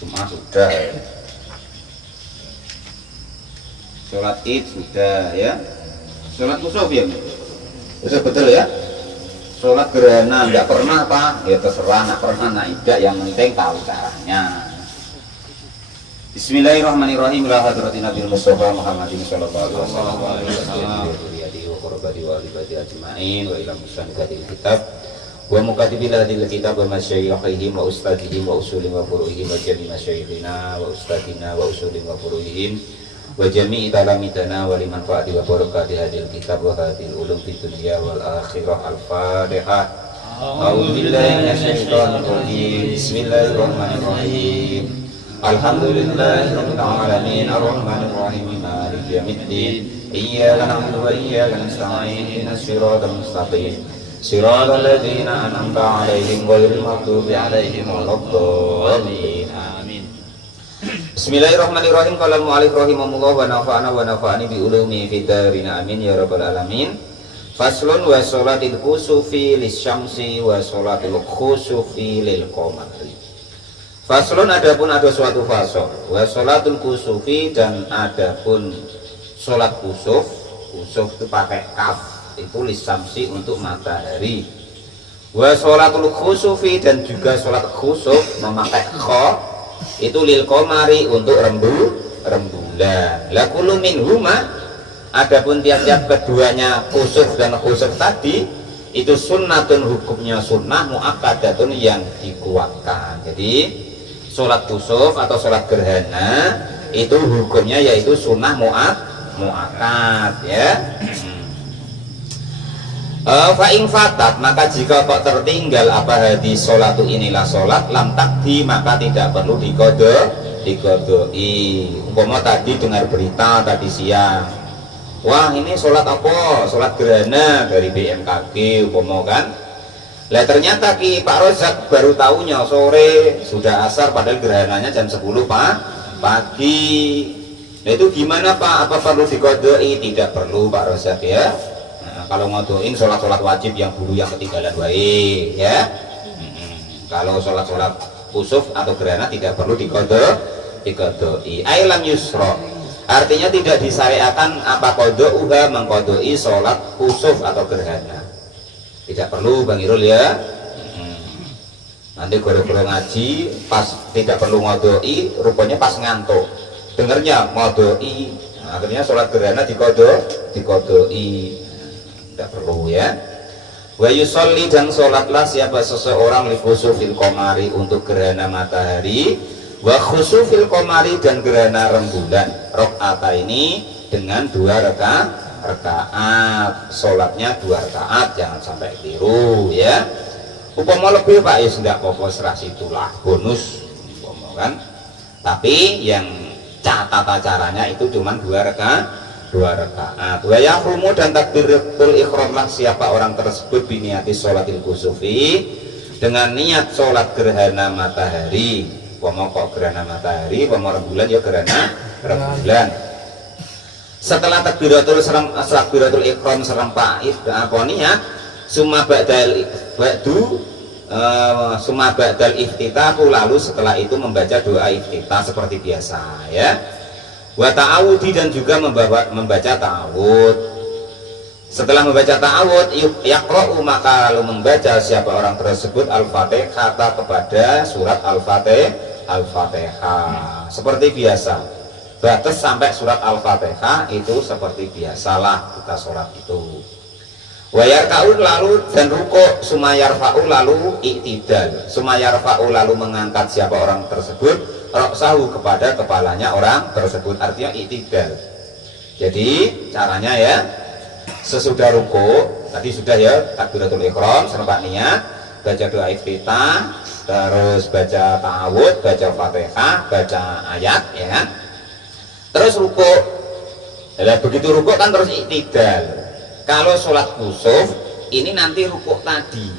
Jumat sudah, sholat id sudah ya, sholat kusuf ya, betul ya. Sholat gerhana nggak pernah apa ya terserah, nggak pernah nggak tidak, yang penting tahu caranya. Bismillahirrahmanirrahim. Ila hadratin Nabi Mustafa Muhammadin sallallahu alaihi wasallam wa qurbati wa alibati ajma'in wa ila musannifil kitab wa mukatibil hadil kitab wa masyayikhihim wa ustadihim wa usulim wa furu'ihim wa jami' masyayikhina wa ustadina wa usulim wa furu'ihim wa jami' talamitana wa liman fa'ati wa barakati hadil kitab wa hadil ulum fid dunya wal akhirah. Al-Fatihah. A'udzu billahi minasyaitonir rajim. Bismillahirrahmanirrahim. Alhamdulillahirabbil alamin arrahmanir rahim maliki yaumiddin iyyaka na'budu wa iyyaka nasta'in ihdinas siratal mustaqim siratal ladzina an'amta 'alaihim ghairil maghdubi 'alaihim waladdallin. Amin. Bismillahirrahmanirrahim. Qala al-mu'allif rahimahullah wa nafa'ana wa nafa'ani bi ulumi fid darin amin ya rabbal alamin. Faslun wa sholatil kusufi lisyamsi wa sholatil khusufi lil qamari. Faslun, adapun ada suatu fasol, wa sholatul kusufi, dan adapun sholat kusuf. Kusuf itu pakai kaf, itu lisamsi untuk matahari. Wa sholatul khusufi, dan juga sholat khusuf memakai kho, itu lil qamari untuk rembulan. La kullu minhuma, adapun tiap-tiap keduanya kusuf dan khusuf tadi itu sunnatun, hukumnya sunnah, muakkadatun, yang dikuatkan. Jadi sholat kusuf atau sholat gerhana itu hukumnya yaitu sunnah muakkad ya. Fa'ing fatat, maka jika kok tertinggal apa hadis sholatu, inilah sholat, lam takdi, maka tidak perlu dikodoi. Umpama tadi dengar berita tadi siang, wah ini sholat apa, sholat gerhana dari BMKG umpama kan. Lah ternyata Pak Rozak baru tahunya sore, sudah asar, padahal gerhananya jam 10 pagi. Nah itu gimana Pak? Apa perlu dikodoi? Tidak perlu Pak Rozak ya. Nah, kalau ngodoin sholat-sholat wajib yang dulu yang ketinggalan wae ya. Kalau sholat-sholat kusuf atau gerhana tidak perlu dikodoi. Ailam yusro, artinya tidak disyariatkan apa kodouha, mengkodoi sholat kusuf atau gerhana. Tidak perlu Bang Irul ya. Nanti gara-gara ngaji pas tidak perlu ngodoi, rupanya pas ngantuk dengernya ngodoi, nah, akhirnya sholat gerhana dikodoi. Tidak perlu ya. Wa yusolli, dan sholatlah siapa seseorang li khusufil qamari, untuk gerhana matahari, wa khusufil qamari, dan gerhana rembulan, rakaat ini dengan 2 rakaat, sholatnya 2 rakaat, jangan sampai keliru ya. Upama lebih Pak ya tidak apa-apa, serah situlah bonus upama kan, tapi yang tata caranya itu cuma 2 rakaat. Wa yahrumu, dan takbiratul ihramlah siapa orang tersebut biniati sholatil kusufi, dengan niat sholat gerhana matahari. Upama kok gerhana matahari, upama rembulan ya gerhana rembulan. Setelah takbiratul ihram serempak apa niat, summa ba'dal iftitahu, lalu setelah itu membaca doa iftitah seperti biasa ya. Wa ta'awudi, dan juga membaca ta'awud. Setelah membaca ta'awud, yaqra'u, maka lalu membaca siapa orang tersebut al-fatihah, kepada surat al-fatihah seperti biasa. Batas sampai surat Al-Fatihah itu seperti biasalah kita sholat itu. Wayarka'u, lalu dan rukuk, sumayarfa'u, lalu i'tidal, sumayarfa'u, lalu mengangkat siapa orang tersebut roksahu, kepada kepalanya orang tersebut, artinya i'tidal. Jadi caranya ya, sesudah rukuk tadi sudah ya takbiratul ihram serempak niat, baca doa iftitah, terus baca ta'awud, baca Fatihah, baca ayat ya kan. Terus rukuk. Nah, begitu rukuk kan terus i'tidal. Kalau sholat kusuf ini nanti rukuk tadi.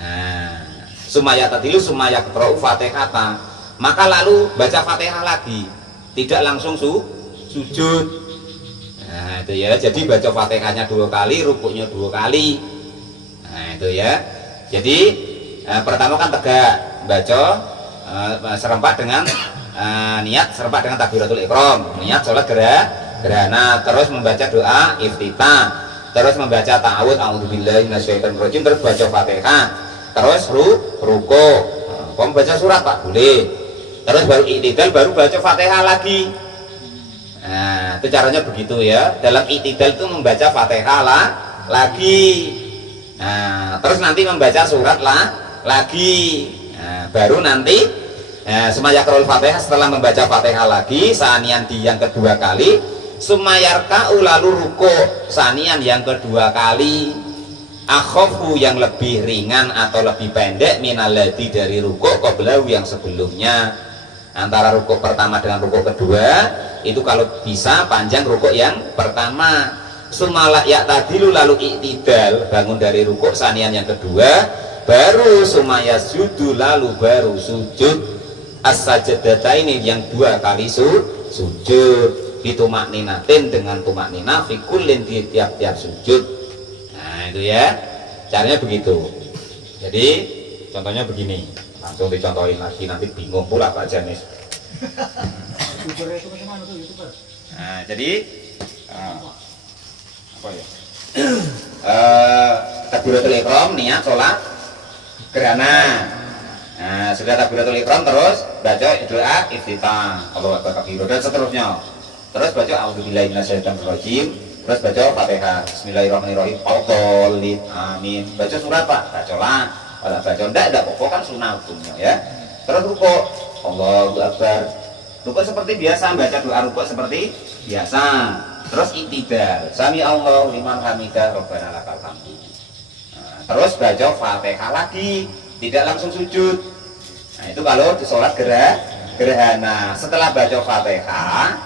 Nah, sumaya tadilu sumaya qra'u fatihata, maka lalu baca Fatihah lagi, tidak langsung sujud. Nah, itu ya. Jadi baca Fatihahnya 2 kali, rukuknya 2 kali. Nah, itu ya. Jadi pertama kan tegak baca serempak dengan niat serempak dengan takbiratul ihram, niat sholat gerhana, terus membaca doa iftitah, terus membaca ta'awudz a'udzubillahi minasyaitonir rajim, terus baca Fatihah, terus ruko, membaca surat Pak boleh, terus baru i'tidal, baru baca Fatihah lagi. Nah, itu caranya begitu ya. Dalam i'tidal itu membaca Fatihah lagi. Nah, terus nanti membaca surat lagi. Nah, baru nanti sumayaqra'ul Fatihah, setelah membaca Fatihah lagi, sanian di yang kedua kali, sumayarka'u lalu ruko, sanian yang kedua kali, akhofu yang lebih ringan atau lebih pendek, minalladzi dari ruko qablahu yang sebelumnya. Antara ruko pertama dengan ruko kedua itu kalau bisa panjang ruko yang pertama. Sumala ya'tadilu lalu i'tidal, bangun dari ruko sanian yang kedua, baru sumayasjudu lalu baru sujud as-sajdataini yang dua kali sujud bitumakninatin dengan tumakninah fi kullin di tiap-tiap sujud. Nah itu ya caranya begitu. Jadi contohnya begini, langsung dicontohin lagi, nanti bingung pula Pak Janis. Nah jadi apa ya, takbiratul ihram niat sholat gerhana. Nah, sudah takbiratul ihram terus baca doa iftitah, Allahu akbar kabir dan seterusnya. Terus baca a'udzubillahi minasyaitonir rajim, terus baca Fatihah, bismillahirrahmanirrahim, Al-Dallin, amin. Baca surat Pak, bacalah. Kalau baca enggak pokok kan sunah hukumnya ya. Terus rukuk, Allahu akbar. Rukuk seperti biasa, baca doa rukuk seperti biasa. Terus i'tidal, sami Allahu liman hamidah, rabbana lakal hamdu. Nah, terus baca Fatihah lagi, tidak langsung sujud. Nah itu kalau di sholat gerhana. Setelah baca Fatihah,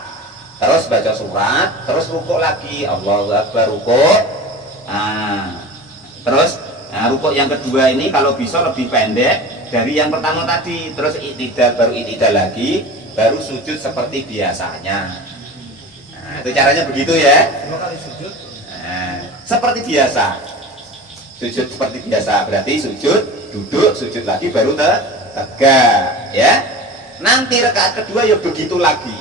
terus baca surat, terus rukuk lagi, Allahu akbar, rukuk. Nah, terus rukuk yang kedua ini kalau bisa lebih pendek dari yang pertama tadi. Terus i'tidal, baru i'tidal lagi, baru sujud seperti biasanya. Nah itu caranya begitu ya. Dua kali sujud. Nah, seperti biasa. Sujud seperti biasa berarti sujud, duduk, sujud lagi, baru tegak ya. Nanti rakaat kedua ya begitu lagi.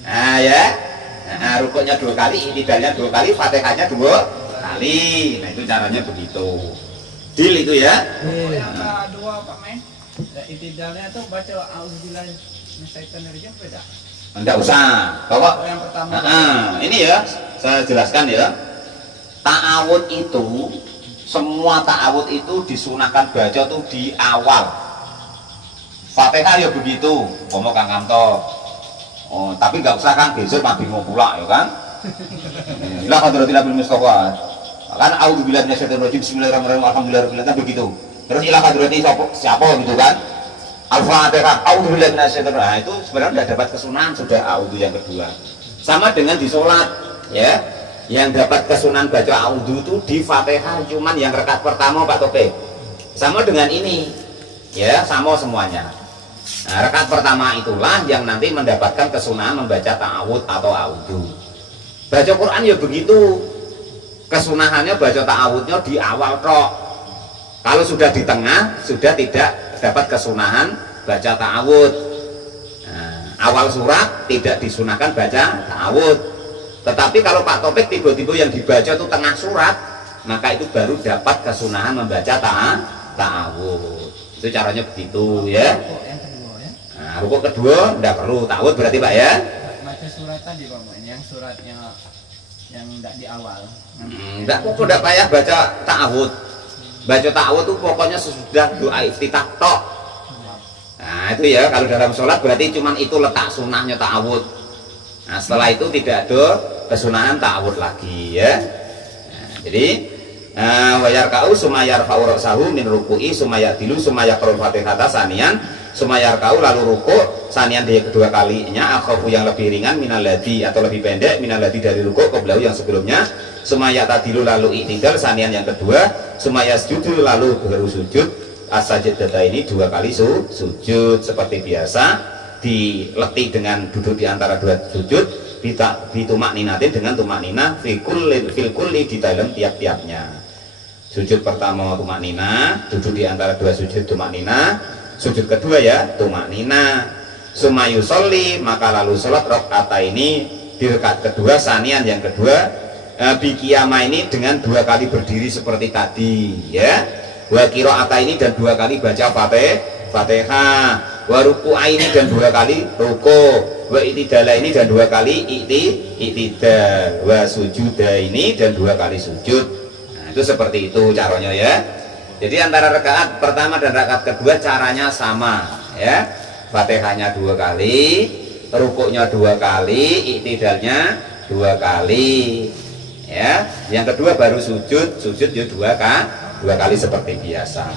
Nah ya, rukuknya 2 kali, i'tidalnya 2 kali, Fatihahnya 2 kali. Nah itu caranya begitu. Deal itu ya. Yang kedua Pak Men, i'tidalnya itu baca auzubillahi minasyaitonir rajim beda. Enggak usah. Pokok yang pertama. Ini ya, saya jelaskan ya. Ta'awud itu, semua ta'awud itu disunahkan baca tuh di awal. Fatihah ya begitu, ngomong Kang Kamto. Oh, tapi nggak usah kan, besok mah bingung pula ya kan. La hadratil nabil Mustafa. Kan a'udzubillahi minasyaitonir rajim, bismillahirrahmanirrahim, alhamdulillahirabbil alamin begitu. Terus ila hadrati siapa gitu kan? Al-Fatihah, a'udzubillahi minasyaitonir rajim. Nah, itu sebenarnya sudah dapat kesunahan, sudah a'udzu yang kedua. Sama dengan di sholat ya. Yang dapat kesunahan baca a'udzu itu di Fatihah, cuman yang rakaat pertama Pak Topik. Sama dengan ini ya, sama semuanya. Nah, rakaat pertama itulah yang nanti mendapatkan kesunahan membaca ta'awudz atau a'udzu. Baca Quran ya begitu. Kesunahannya baca ta'awudznya di awal tok. Kalau sudah di tengah sudah tidak dapat kesunahan baca ta'awudz. Nah, awal surat tidak disunahkan baca ta'awudz. Tetapi kalau Pak Topik tiba-tiba yang dibaca itu tengah surat, maka itu baru dapat kesunahan membaca ta'awudz. Itu caranya begitu ya. Nah, rukuk kedua tidak perlu ta'awudz berarti Pak ya. Baca surat tadi Pak, yang suratnya yang tidak di awal. Tidak pokok tidak payah baca ta'awudz. Baca ta'awudz itu pokoknya sesudah doa iftitah tok. Nah itu ya, kalau dalam sholat berarti cuman itu letak sunahnya ta'awudz. Nah setelah itu tidak ada kesunahan ta'awudz lagi ya. Nah, jadi wayarka'u sumayarfa'u ra'sahu min ruku'i sumayadilu sumayaqra'ul fatihata sanian sumayarka'u lalu rukuk sanian di kedua kalinya akhafu yang lebih ringan minalladzi atau lebih pendek minalladzi dari rukuk qablahu yang sebelumnya sumayatadilu lalu i'tidal sanian yang kedua sumayasjudu lalu baru sujud as-sajdata ini 2 kali sujud seperti biasa diletih dengan duduk di antara 2 sujud bitumak ninatin dengan tumak ninah fil kulli di dalam tiap-tiapnya. Sujud pertama tumak ninah, duduk di antara 2 sujud tumak ninah, sujud kedua ya tumaknina. Sumayu sholli, maka lalu sholat rakaat ini di rakaat kedua sanian yang kedua bikiyama ini dengan 2 kali berdiri seperti tadi ya. Wa qiraat ini dan 2 kali baca Fatihah. Wa ruku'a ini dan 2 kali ruku. Wa itidala ini dan 2 kali itidal. Wa sujuda ini dan 2 kali sujud. Nah, itu seperti itu caranya ya. Jadi antara rakaat pertama dan rakaat kedua caranya sama ya. Fatihahnya 2 kali, rukuknya 2 kali, itidalnya 2 kali ya. Yang kedua baru sujud ya 2 kali seperti biasa.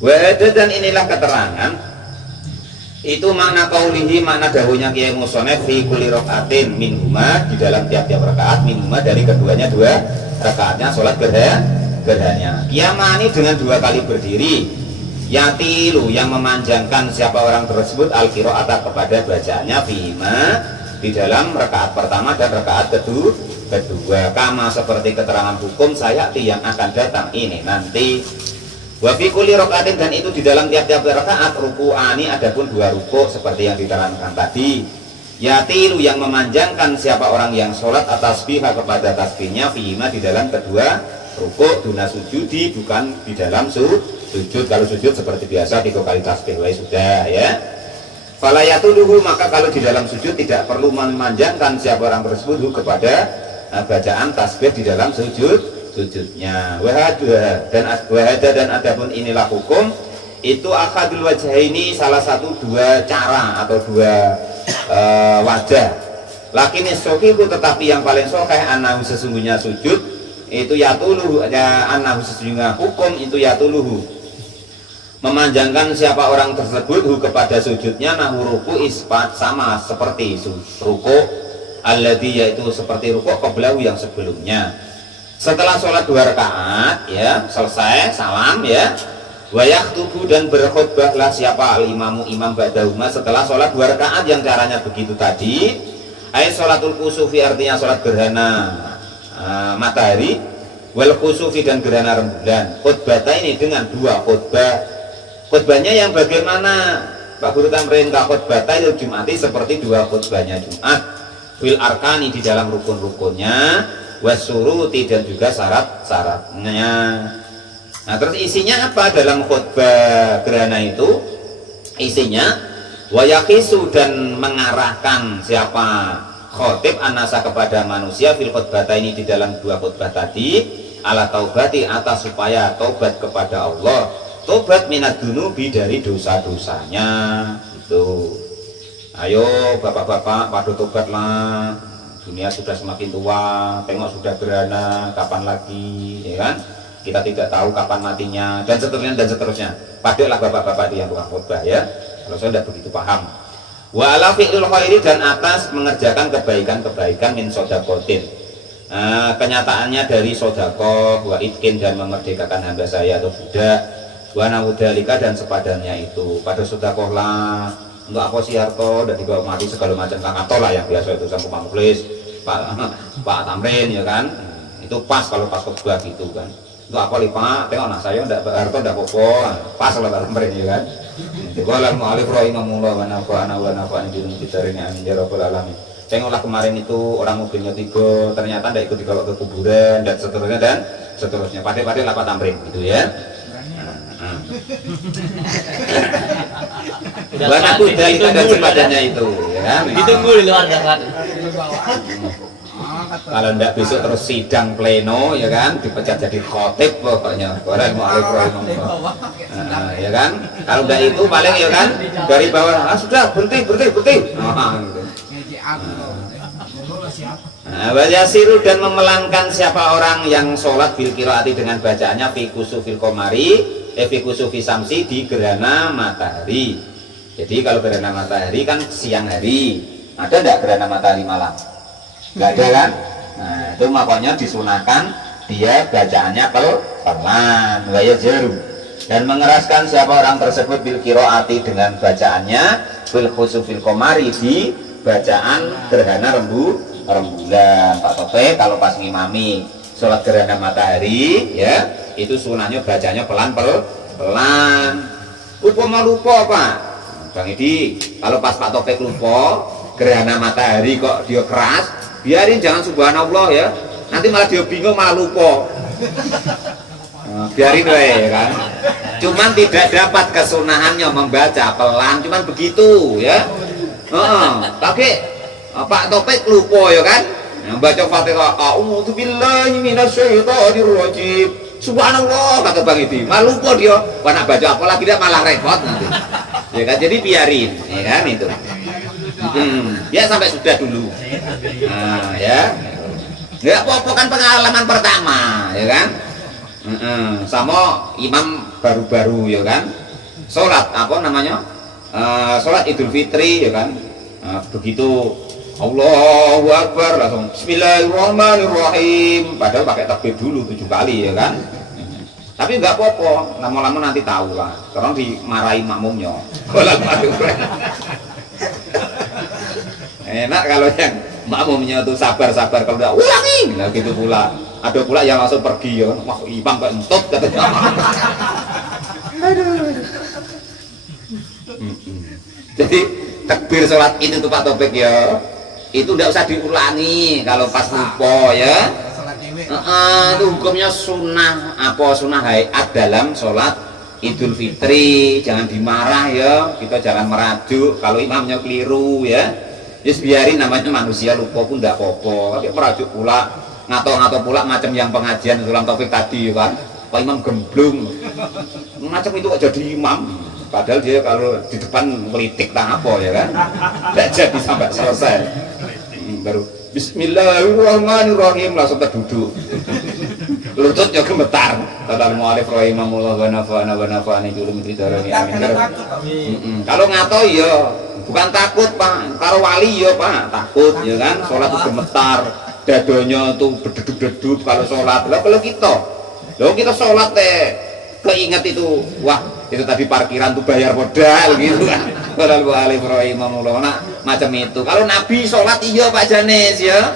Wahada, dan inilah keterangan itu makna kaulihi, makna dahulunya Kiai Musonef fi kulli rakaatin minhuma, di dalam tiap-tiap rakaat minhuma dari keduanya 2 rakaatnya sholat gerhanya. Qiyamani dengan 2 kali berdiri, yatilu yang memanjangkan siapa orang tersebut al-qiraata kepada bacaannya fima di dalam rakaat pertama dan rakaat kedua kama seperti keterangan hukum sayati yang akan datang ini nanti. Wa fi kulli rakaatin, dan itu di dalam tiap-tiap rakaat ruku'ani adapun 2 rukuk seperti yang diterangkan tadi. Yatilu yang memanjangkan siapa orang yang sholat atas tasbih kepada tasbihnya fima di dalam kedua rukuk duna sujudi, bukan di dalam sujud. Kalau sujud seperti biasa 3 kali tasbih sudah ya. Falayatuluhu, maka kalau di dalam sujud tidak perlu memanjangkan siapa orang tersebut kepada bacaan tasbih di dalam sujudnya. Wahada dan adapun inilah hukum itu akadul wajah ini salah satu 2 cara atau 2 wajah. Lakin sohihu, tetapi yang paling sahih anahu sesungguhnya sujud itu yatuluhu, anahu sesungguhnya hukum itu yatuluhu memanjangkan siapa orang tersebut kepada sujudnya nahu ruku ispat sama seperti ruku alladhi, yaitu seperti ruku qablahu yang sebelumnya. Setelah sholat 2 rakaat ya selesai salam ya, wa yaktubu dan berkhutbahlah siapa al-imamu imam ba'dahuma setelah sholat 2 rakaat yang caranya begitu tadi. Ai sholatul kusufi artinya sholat gerhana matahari, wal kusufi dan gerhana rembulan. Khutbah ini dengan 2 khutbah. Khutbahnya yang bagaimana? Pak Guru Tamrin ka khutbah itu Jumati seperti 2 khutbahnya Jumat. Fil arkani di dalam rukun-rukunnya, wasuruti dan juga syarat-syaratnya. Nah terus isinya apa dalam khutbah gerhana itu? Isinya wayakisu dan mengarahkan siapa khotib anasa kepada manusia fil khutbah ini di dalam 2 khutbah tadi ala taubati atas supaya taubat kepada Allah, taubat minat dunubi dari dosa-dosanya itu. Ayo bapak-bapak pada tobatlah, dunia sudah semakin tua, tengok sudah gerhana, kapan lagi ya kan, kita tidak tahu kapan matinya dan seterusnya. Padahal bapak-bapak itu yang tukang khutbah ya, kalau saya tidak begitu paham. Wa ala fi'lul khairi, dan atas mengerjakan kebaikan-kebaikan min sodakotin, kenyataannya dari sodakoh, wa itkin dan memerdekakan hamba saya atau budak, wa nawudalika dan sepadannya itu. Pada sodakoh lah, untuk apa sih harto dan dibawa mati segala macam kantor lah yang biasa itu sama Pak Muflis, Pak Tamrin ya kan, itu pas kalau pas khutbah gitu kan. Untuk apa lipat, tengok nah saya ndak harto ndak apa-apa, pas kalau Pak Tamrin ya kan. Qala al-mu'allif rahimahullah wa nafa'ana bihim fid dharain amin ya rabbal alamin. Tengoklah kemarin itu orang mobilnya 3 ternyata ndak ikut dibawa ke kuburan dan seterusnya. Padahal Pak Tamrin gitu ya. Banyak kuda itu ada sempadannya itu ya. Ditunggu di luar kan. Kalau ndak besok terus sidang pleno ya kan, dipecat jadi khotib pokoknya. Orang mau alif ya kan. Kalau ndak itu paling ya kan dari bawah sudah berhenti. Wajasiru dan memelangkan siapa orang yang sholat bil qiraati dengan bacaannya fi kusufil qamari fi kusufi samsi di gerhana matahari. Jadi kalau gerhana matahari kan siang hari, ada enggak gerhana matahari malam? Enggak ada kan? Nah itu makanya disunahkan dia bacaannya pelan wayajaru, dan mengeraskan siapa orang tersebut bil qiraati dengan bacaannya bil kusufil qamari di bacaan gerhana rembulan. Pak Tope kalau pas ngimami sholat gerhana matahari ya itu sunahnya bacanya pelan. Upama lupa Pak Bang Edi, kalau pas Pak Taufik lupa gerhana matahari kok dia keras, biarin, jangan subhanallah ya, nanti malah dia bingung malah lupa. Nah, biarin ya kan, cuman tidak dapat kesunahannya membaca pelan, cuman begitu ya. Tapi Pak Taufik lupa ya kan, baca Fatihah, a'udzubillahi minasyaitonirrajim, subhanallah kata Bang Edi, malah lupa dia, nak baca apa lagi dia malah repot nanti. Ya kan, jadi biarin ya kan itu. Ya sampai sudah dulu. Nah, ya. Enggak apa-apa kan pengalaman pertama, ya kan? Sama imam baru-baru ya kan. Salat apa namanya? Salat Idul Fitri ya kan. Begitu Allahu Akbar langsung Bismillahirrahmanirrahim, padahal pakai takbir dulu 7 kali ya kan. Tapi nggak apa-apa, lama-lama nanti tahu lah. Sekarang dimarahi makmumnya. Enak kalau yang makmumnya tuh sabar-sabar, kalau udah ulangi, nah gitu pula. Ada pula yang langsung pergi ya, wah imam kok entut katanya. Jadi takbir sholat itu tuh Pak Taufik ya, itu nggak usah diulangi kalau pas lupa ya. Itu hukumnya sunnah, apa sunnah hayat dalam sholat Idul Fitri. Jangan dimarah ya, kita jangan merajuk kalau imamnya keliru ya. Just biarin, namanya manusia, lupa pun tidak apa-apa. Tapi merajuk pula, ngato-ngato pula macam yang pengajian Sulam Taufik tadi ya kan. Pak Imam gemblung macam itu kok jadi imam, padahal dia kalau di depan melitik tak apa ya kan, tidak jadi sampai selesai. Baru Bismillahirrahmanirrahim langsung terduduk, lututnya gemetar. Kata mu'alif rahimahullah wa nafa'ani julum tridarani amin. Kalau ngato ya bukan takut Pak, karo wali ya Pak, takut ya kan, sholat itu gemetar, dadonya tuh berdeduk-deduk kalau sholat. Lah kalau kita sholat keinget itu, wah itu tadi parkiran tuh bayar modal gitu kan. Kalau mu'alif rahimahullah macam itu. Kalau Nabi sholat iya Pak Janis ya.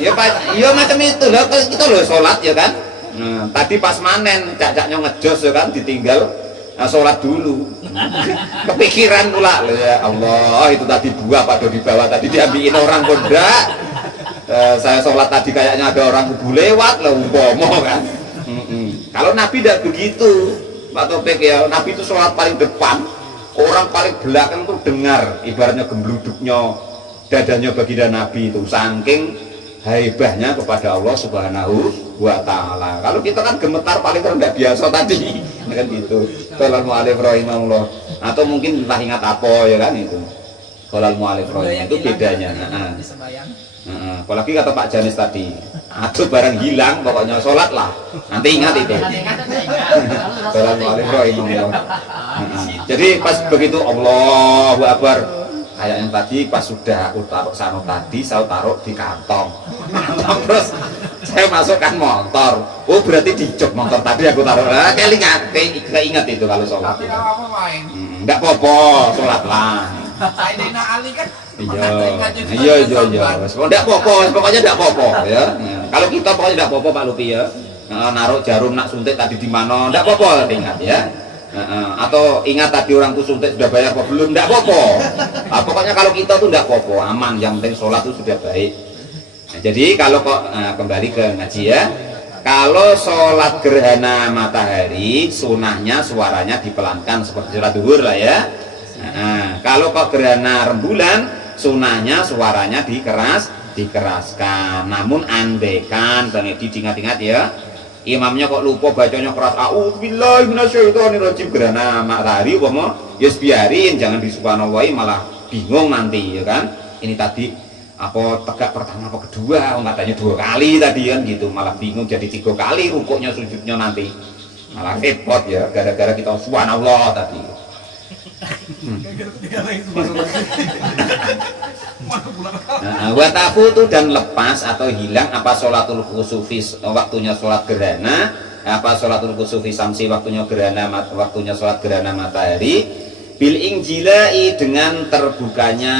Ya Pak, iya macam itu loh, kita loh sholat ya kan. Tadi pas manen cak-caknya ngejos ya kan, ditinggal sholat dulu. Kepikiran pula, ya Allah itu tadi buah pada di bawah tadi diambilin orang konda. Saya sholat tadi kayaknya ada orang kubu lewat lah umpama kan. Kalau Nabi tidak begitu Pak Taufik ya, Nabi itu sholat paling depan, orang paling belakang tuh dengar, ibaratnya gembluduknya dadanya baginda Nabi itu, saking haibahnya kepada Allah Subhanahu wa Ta'ala. Kalau kita kan gemetar paling rendah biasa tadi kan gitu. Kalau mu'alif rahimahullah, atau mungkin entah ingat apa ya kan itu. Kalau mu'alif rahimahullah itu bedanya. Apalagi kata Pak Janis tadi, aduh barang hilang pokoknya sholat lah, nanti ingat itu. Kalau mu'alif rahimahullah. Jadi pas begitu Allahu Akbar, kayak yang tadi pas sudah aku taruh sanut tadi, saya taruh di kantong. Terus saya masukkan motor. Oh berarti di jok motor tadi aku taruh. Keingat itu kalau sholat. Enggak apa-apa, sholat lah. Sayyidina Ali kan Iya. Enggak apa-apa, pokoknya enggak apa-apa ya. Kalau kita pokoknya enggak apa-apa Pak Lupi ya. Naruh jarum nak suntik tadi di mana, enggak apa-apa, ingat ya. Atau ingat tadi orang tuh suntik sudah bayar apa belum, enggak apa-apa. Pokoknya kalau kita tuh enggak apa-apa, aman, yang penting sholat itu sudah baik. Jadi kalau kok kembali ke ngaji ya, kalau sholat gerhana matahari sunahnya suaranya dipelankan seperti sholat duhur lah ya. Kalau kok gerhana rembulan sunahnya suaranya dikeraskan. Namun andaikan Bang Edi diingat-ingat ya, imamnya kok lupa bacanya keras, a'udzubillahi minasyaitonirrajim, gerhana matahari umpama ya biarin, jangan disubhanallahi malah bingung nanti ya kan. Ini tadi apa tegak pertama apa kedua, katanya 2 kali tadi kan gitu, malah bingung jadi 3 kali rukuknya sujudnya nanti malah repot ya, gara-gara kita subhanallah tadi. Watafutu dan lepas atau hilang apa sholatul kusufi waktunya sholat gerhana, apa sholatul kusufi samsi waktunya sholat gerhana matahari, bil injilai dengan terbukanya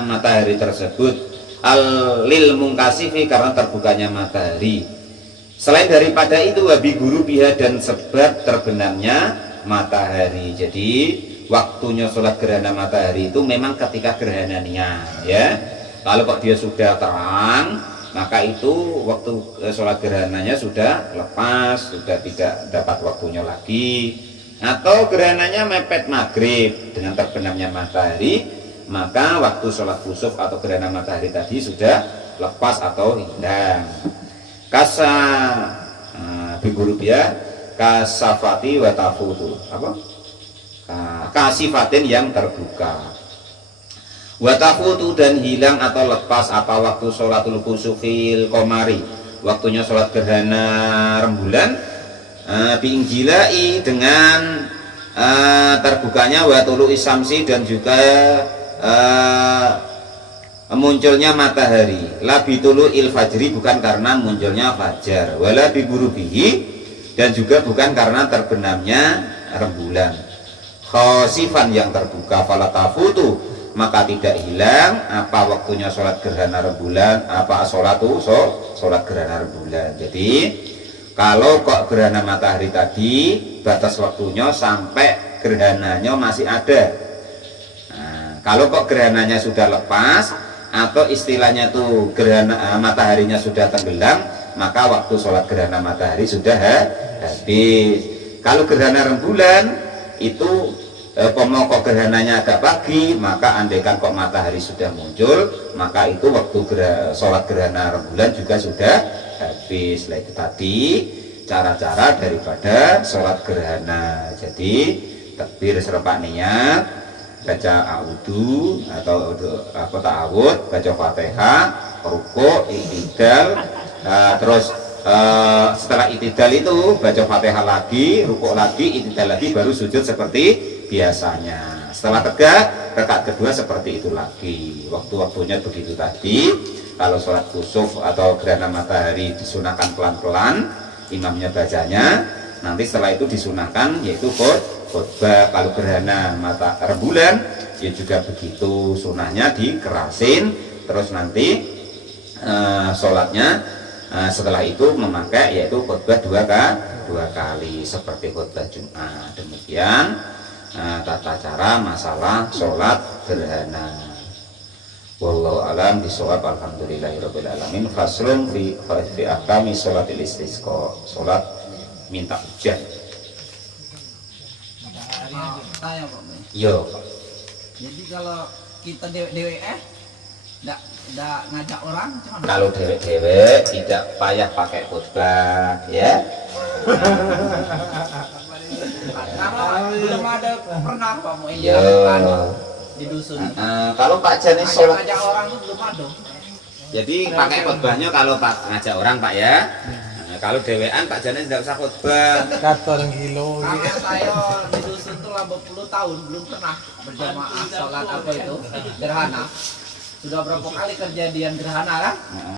matahari tersebut, al lil mungkasifi karena terbukanya matahari. Selain daripada itu wabi guru biha dan sebab terbenamnya matahari. Jadi waktunya sholat gerhana matahari itu memang ketika gerhananya ya. Kalau kok dia sudah terang, maka itu waktu sholat gerhananya sudah lepas, sudah tidak dapat waktunya lagi. Atau gerhananya mepet maghrib dengan terbenamnya matahari, maka waktu sholat kusuf atau gerhana matahari tadi sudah lepas atau hilang. Kasa biguru dia kasafati watafutu apa kasifatin yang terbuka watafutu dan hilang atau lepas apa waktu sholatul kusufil komari waktunya sholat gerhana rembulan biingjilai dengan terbukanya watulu isamsi dan juga munculnya matahari labitulu il fajri bukan karena munculnya fajar wala biburubihi dan juga bukan karena terbenamnya rembulan khosifan yang terbuka falatafutu maka tidak hilang apa waktunya sholat gerhana rembulan apa sholat gerhana rembulan. Jadi kalau kok gerhana matahari tadi batas waktunya sampai gerhananya masih ada. Nah, kalau kok gerhananya sudah lepas atau istilahnya tuh gerhana mataharinya sudah tenggelam, maka waktu sholat gerhana matahari sudah habis. Kalau gerhana rembulan itu kok gerhananya agak pagi, maka andaikan kok matahari sudah muncul, maka itu waktu sholat gerhana rembulan juga sudah habis. Lah itu tadi cara-cara daripada sholat gerhana. Jadi takbir serempak niat, baca a'udhu atau apa ta'awud, baca fatihah, rukuk, i'tidal, terus setelah i'tidal itu baca fatihah lagi, rukuk lagi, i'tidal lagi, baru sujud seperti biasanya. Setelah tegak, rakaat kedua seperti itu lagi. Waktu-waktunya begitu tadi. Kalau sholat kusuf atau gerhana matahari disunahkan pelan-pelan, imamnya bacanya, nanti setelah itu disunahkan yaitu khutbah. Kalau gerhana rembulan ya juga begitu, sunahnya dikerasin, terus nanti sholatnya setelah itu memakai yaitu khutbah dua kali seperti khutbah Jumat. Demikian tata cara masalah sholat gerhana. Wallahu alam bisawab. Alhamdulillahirabbil alamin. Faslun fi ahkami sholatil istisqa, sholat minta hujan. Tanya Pak. Yo. Jadi kalau kita DWF enggak ngajak orang, cuman Kalau dewek-dewek tidak payah pakai khutbah, ya. karena belum ada pernah Pak mau ini Yo. di dusun. Kalau Pak Janis sholat, Ngajak orang tuh belum ada. jadi pakai khutbahnya kalau Pak ngajak orang Pak ya. Kalau dewean Pak Janis tidak usah khutbah. Kata orang kilo. Karena saya di dusun tuh 80 tahun belum pernah berjamaah sholat apa itu gerhana. Sudah berapa kali kejadian gerhana kan?